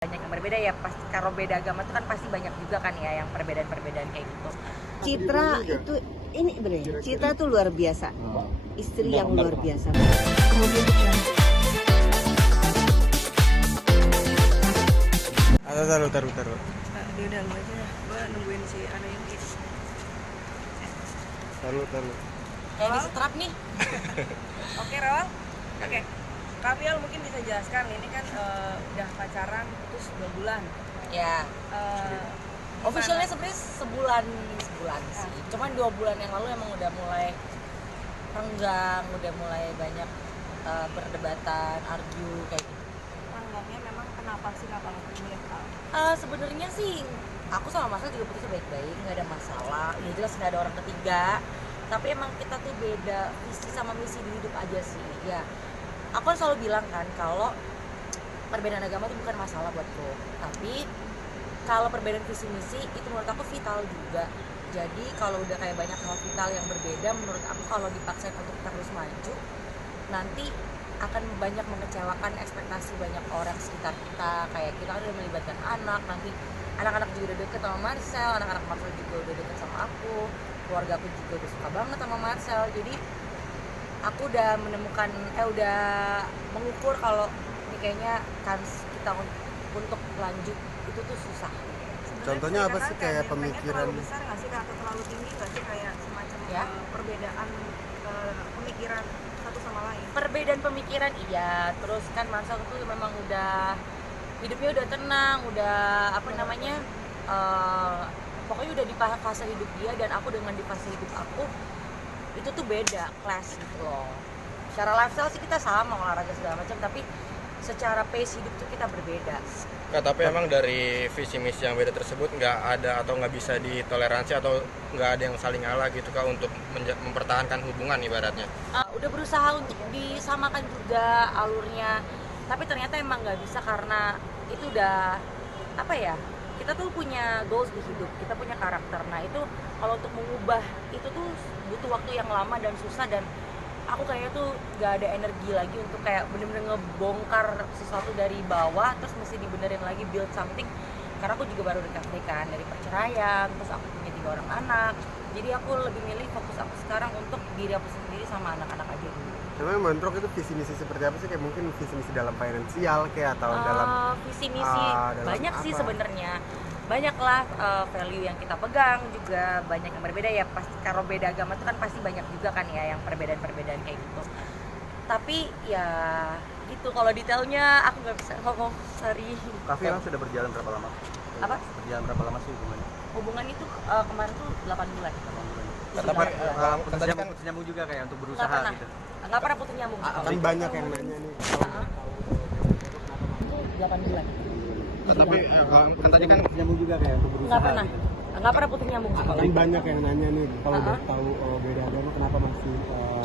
Banyak yang berbeda ya, pas kalau beda agama itu kan pasti banyak juga kan ya yang perbedaan-perbedaan kayak gitu. Citra itu ini bener, Citra tuh luar biasa, istri yang luar biasa. Taruh. Dia udah lu aja, gue nungguin si Ana yang kiss. Taruh. Kayak disetrap nih. Oke, Rawal. Oke. Kavial mungkin bisa jelaskan, ini kan udah pacaran terus 2 bulan. Ya. Officialnya sebenarnya sebulan sih. Cuman 2 bulan yang lalu emang udah mulai renggang, udah mulai banyak perdebatan, argue kayak gitu. Tanggungnya memang kenapa sih nggak kalau melihat hal? Sebenarnya sih aku sama Mas juga putusnya baik-baik, nggak ada masalah. Ya jelas nggak ada orang ketiga. Tapi emang kita tuh beda visi sama misi di hidup aja sih. Ya, aku kan selalu bilang kan kalau perbedaan agama itu bukan masalah buatku. Tapi kalau perbedaan visi misi itu menurut aku vital juga. Jadi kalau udah kayak banyak hal vital yang berbeda, menurut aku kalau dipaksain untuk terus maju, nanti akan banyak mengecewakan ekspektasi banyak orang sekitar kita. Kayak kita kan udah melibatkan anak, nanti anak-anak juga udah deket sama Marcel, anak-anak Marcel juga udah deket sama aku, keluarga aku juga udah suka banget sama Marcel. Jadi aku udah menemukan, udah mengukur kalau ini kayaknya kans kita untuk lanjut itu tuh susah. Contohnya apa sih kayak pemikiran? Terlalu besar nggak sih, atau terlalu tinggi nggak sih, kayak semacam Ya. Perbedaan pemikiran satu sama lain? Perbedaan pemikiran iya, terus kan Marcel tuh memang udah hidupnya udah tenang, udah apa namanya, pokoknya udah di fase hidup dia, dan aku dengan di fase hidup aku itu tuh beda kelas gitu loh. Secara lifestyle sih kita sama, olahraga segala macam, tapi secara pace hidup tuh kita berbeda. Nggak, tapi emang dari visi misi yang beda tersebut nggak ada atau nggak bisa ditoleransi atau nggak ada yang saling ngalah gitu Kak untuk mempertahankan hubungan ibaratnya. Udah berusaha untuk disamakan juga alurnya, tapi ternyata emang nggak bisa karena itu udah apa ya, kita tuh punya goals di hidup, kita punya karakter. Nah itu kalau untuk mengubah itu tuh butuh waktu yang lama dan susah, dan aku kayaknya tuh gak ada energi lagi untuk kayak bener-bener ngebongkar sesuatu dari bawah terus mesti dibenerin lagi, build something. Karena aku juga baru recovery kan dari perceraian, terus aku punya 3 orang anak. Jadi aku lebih milih fokus aku sekarang untuk diri aku sendiri sama anak-anak aja dulu. Emang menurut itu visi misi seperti apa sih? Kayak mungkin visi misi dalam finansial kayak atau dalam visi misi dalam banyak apa? sih sebenarnya. Banyaklah value yang kita pegang juga banyak yang berbeda ya. Pasti kalau beda agama itu kan pasti banyak juga kan ya yang perbedaan-perbedaan kayak gitu. Tapi ya gitu, kalau detailnya aku nggak bisa ngomong, sorry. Kavial sudah berjalan berapa lama? Apa? Berjalan berapa lama sih hubungannya? Hubungan itu kemarin tuh 8 bulan. Tapi putus nyambung juga kayak untuk Nggak berusaha pernah, gitu. nggak pernah putus nyambung. Kan banyak yang nanya nih. Itu 8 bulan. tapi kan tadi kan Nyambung juga kayak untuk berusaha. Nggak pernah putus nyambung. Kan banyak yang nanya nih kalau udah tahu beda agama kenapa masih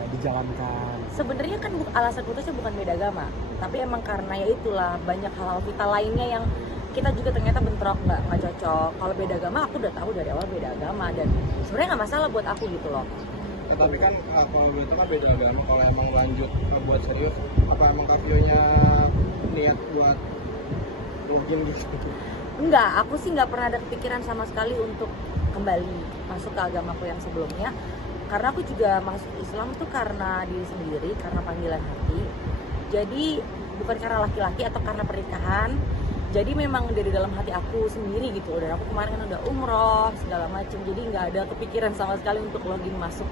dijalankan? Sebenarnya kan alasan putusnya bukan beda agama, tapi emang karena ya itulah banyak hal-hal vital lainnya yang kita juga ternyata bentrok, nggak cocok. Kalau beda agama aku udah tahu dari awal beda agama, dan sebenarnya nggak masalah buat aku gitu loh. tetapi kan kalau itu kan beda agama, kalau emang lanjut buat serius apa emang Kavionya niat buat mungkin gitu? Enggak, aku sih nggak pernah ada kepikiran sama sekali untuk kembali masuk ke agamaku yang sebelumnya. Karena aku juga masuk Islam tuh karena diri sendiri, karena panggilan hati. Jadi bukan karena laki-laki atau karena pernikahan. Jadi memang dari dalam hati aku sendiri gitu. Dan aku kemarin kan udah umroh segala macem. Jadi nggak ada kepikiran sama sekali untuk login masuk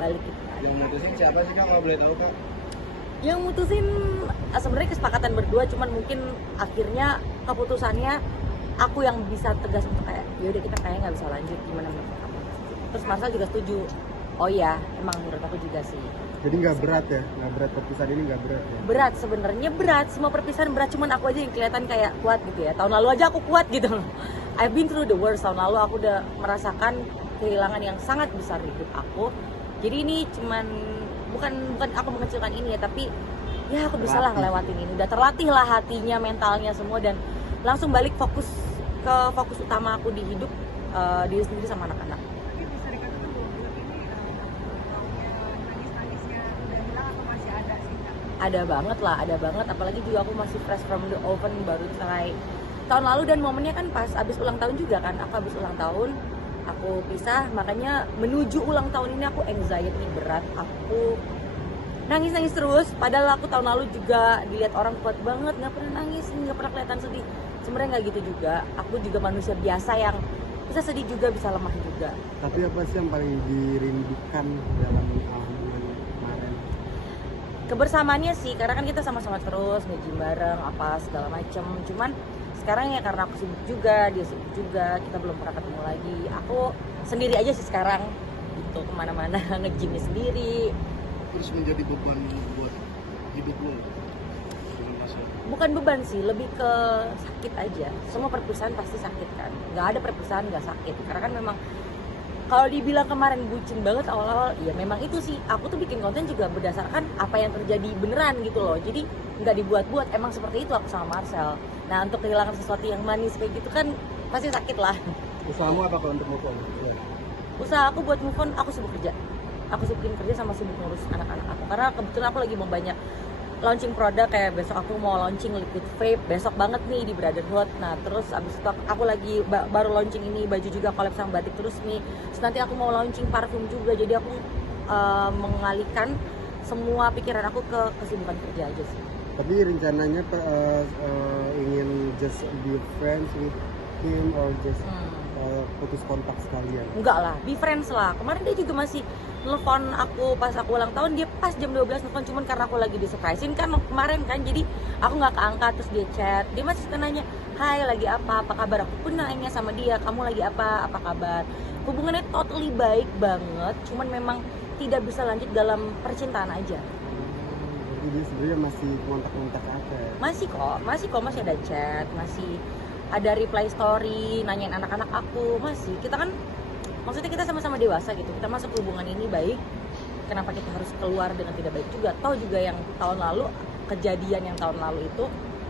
balik gitu. Yang mutusin siapa sih Kak, kalau boleh tahu Kak? Yang mutusin sebenarnya kesepakatan berdua, cuman mungkin akhirnya keputusannya aku yang bisa tegas untuk kayak yaudah kita kayaknya nggak bisa lanjut, gimana menurut kamu? Terus Marcel juga setuju. Oh iya, emang menurut aku juga sih. Jadi nggak berat ya? Nggak berat perpisahan ini nggak berat ya? Berat sebenarnya, berat, semua perpisahan berat, cuman aku aja yang kelihatan kayak kuat gitu ya. Tahun lalu aja aku kuat gitu loh. I've been through the worst. Tahun lalu aku udah merasakan kehilangan yang sangat besar di hidup aku. Jadi ini cuman bukan aku mengecilkan ini ya, tapi ya aku bisa lah ngelewatin ini. Udah terlatih lah hatinya, mentalnya semua, dan langsung balik fokus ke fokus utama aku di hidup, diri sendiri sama anak-anak. Tapi bisa dikatakan 2 bulan ini tahunnya nangis-nangisnya udah hilang atau masih ada sih, Kak? Ada banget lah, ada banget. Apalagi juga aku masih fresh from the oven, baru cerai tahun lalu dan momennya kan pas abis ulang tahun juga kan, aku abis ulang tahun aku pisah, makanya menuju ulang tahun ini aku anxiety berat, aku nangis terus, padahal aku tahun lalu juga dilihat orang kuat banget, nggak pernah nangis, nggak pernah kelihatan sedih. Sebenarnya nggak gitu juga, aku juga manusia biasa yang bisa sedih juga, bisa lemah juga. Tapi apa sih yang paling dirindukan dalam hubungan kemarin? Kebersamaannya sih, karena kan kita sama-sama terus nge-gym bareng apa segala macem. Cuman sekarang ya karena aku sibuk juga, dia sibuk juga, kita belum pernah ketemu lagi. Aku sendiri aja sih sekarang gitu, kemana-mana nge-gymnya sendiri. Terus menjadi beban buat hidup lo dengan masalah. Bukan beban sih, lebih ke sakit aja. Semua perpisahan pasti sakit kan, nggak ada perpisahan nggak sakit. Karena kan memang kalau dibilang kemarin bucin banget awal-awal, ya memang itu sih. Aku tuh bikin konten juga berdasarkan apa yang terjadi beneran gitu loh. Jadi nggak dibuat-buat, emang seperti itu aku sama Marcel. Nah untuk kehilangan sesuatu yang manis kayak gitu kan pasti sakit lah. Usahamu apa kalau untuk move on? Usaha aku buat move on, aku sibuk kerja. Aku sibukin kerja sama sibuk ngurus anak-anak aku. Karena kebetulan aku lagi mau banyak launching produk, kayak besok aku mau launching liquid vape, besok banget nih di Brotherhood. Nah terus abis itu aku lagi baru launching ini baju juga, collab sama batik terus nih. Terus nanti aku mau launching parfum juga, jadi aku mengalihkan semua pikiran aku ke kesibukan kerja aja sih. Tapi rencananya ingin just be friends with him or just putus kontak sekalian? Enggak lah, be friends lah. Kemarin dia juga masih nelfon aku pas aku ulang tahun, dia pas jam 12 nelfon, cuman karena aku lagi disurprisein kan kemarin kan, jadi aku nggak keangkat. Terus dia chat, dia masih suka nanya, hai lagi apa kabar. Aku pun nanya sama dia, kamu lagi apa kabar. Hubungannya totally baik banget, cuman memang tidak bisa lanjut dalam percintaan aja. Jadi dia sebenarnya masih kontak-kontak apa? Masih ada chat, masih ada reply story, nanyain anak-anak aku, masih. Kita kan maksudnya kita sama-sama dewasa gitu, kita masuk hubungan ini baik, kenapa kita harus keluar dengan tidak baik juga? Tahu juga yang tahun lalu, kejadian yang tahun lalu itu,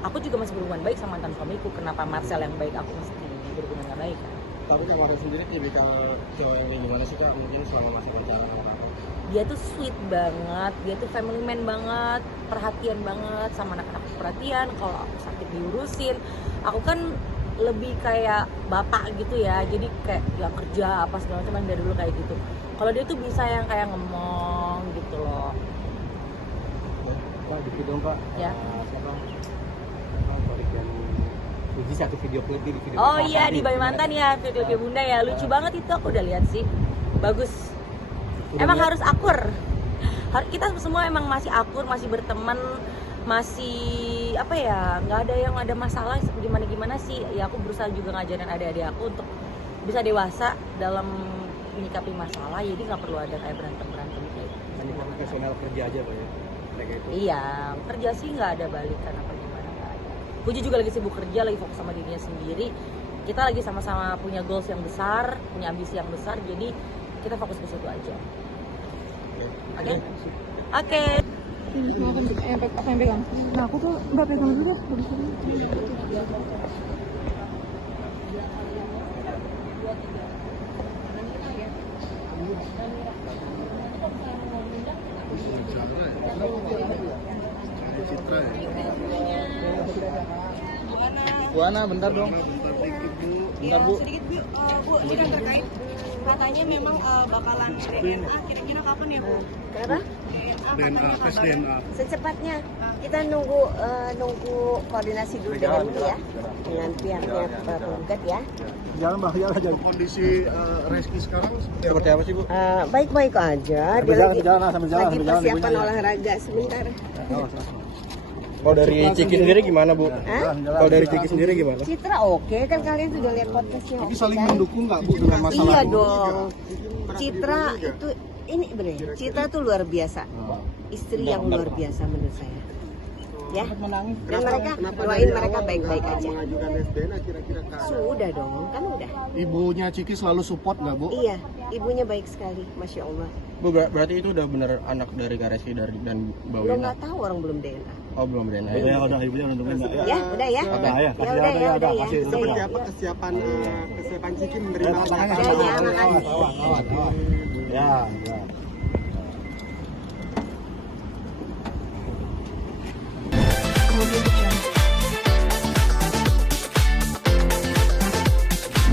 aku juga masih berhubungan baik sama mantan suamiku. Kenapa Marcel yang baik aku masih berhubungan gak baik? Tapi kalau aku sendiri tipikal cowok yang kayak gimana sih kak? Mungkin selama masih pacaran sama aku. Dia tuh sweet banget, dia tuh family man banget, perhatian banget sama anak-anak, perhatian. Kalau aku sakit diurusin, aku kan lebih kayak bapak gitu ya, jadi kayak yang kerja apa segala macam dari dulu kayak gitu. Kalau dia tuh bisa yang kayak ngomong gitu loh. Pak, dikit dong Pak. Ya. Siapa? Balik yang uji satu video klip di video. Oh iya, di Kalimantan ya, video Bunda ya, lucu banget itu, aku udah lihat sih, bagus. Emang harus akur. Kita semua emang masih akur, masih berteman, masih apa ya, nggak ada yang ada masalah gimana sih. Ya aku berusaha juga ngajarin adik-adik aku untuk bisa dewasa dalam menyikapi masalah, jadi nggak perlu ada kayak berantem kayak Hanya profesional kerja aja Pak ya? Mereka itu. iya, kerja sih nggak ada balikan apa gimana, nggak ada. Puji juga lagi sibuk kerja, lagi fokus sama dirinya sendiri. Kita lagi sama-sama punya goals yang besar, punya ambisi yang besar, jadi kita fokus ke situ aja. Oke. Apa yang pegang? Nah aku tuh nggak pegang dulu deh. Citra ya? Buana bentar dong. Bentar dikit Bu. Bentar Bu. Sedikit Bu, ini kan terkait katanya memang bakalan DNA, kira-kira kapan ya Bu? Kenapa? DNA, tes DNA. Secepatnya kita nunggu koordinasi dulu dengan ini ya, dengan pihaknya penggugat ya. Jalan Mbak, jalan. Kondisi Reski sekarang Seperti apa sih Bu? Baik-baik aja. Dia Sambil jalan, sambil jalan, lagi sambil jalan, persiapan ibunya ya. olahraga sebentar. Kalau dari Ciki sendiri gimana Bu? Hah? Kalau dari Ciki sendiri gimana? Citra oke, kan kalian sudah lihat podcastnya. tapi oke saling kan? mendukung nggak Bu dengan masalah Iya ini? dong. Citra itu ini bener. Citra tuh luar biasa. Istri yang luar biasa menurut saya. Ya. Dan mereka doain mereka baik-baik aja. Mengajukan tes DNA kira-kira Kak. Sudah dong, kan udah. Ibunya Ciki selalu support nggak Bu? Iya, ibunya baik sekali, masya Allah. Bu berarti itu udah bener anak dari Kak Reski dan Mbak Belum Wina? nggak tahu orang belum DNA. Oh belum DNA. Ya udah ibunya nunjukin Mbak. Ya, udah ya. Oke. Ya udah ya. Seperti Ya, apa kesiapan Ciki menerima ya, makasih. Ya, ya.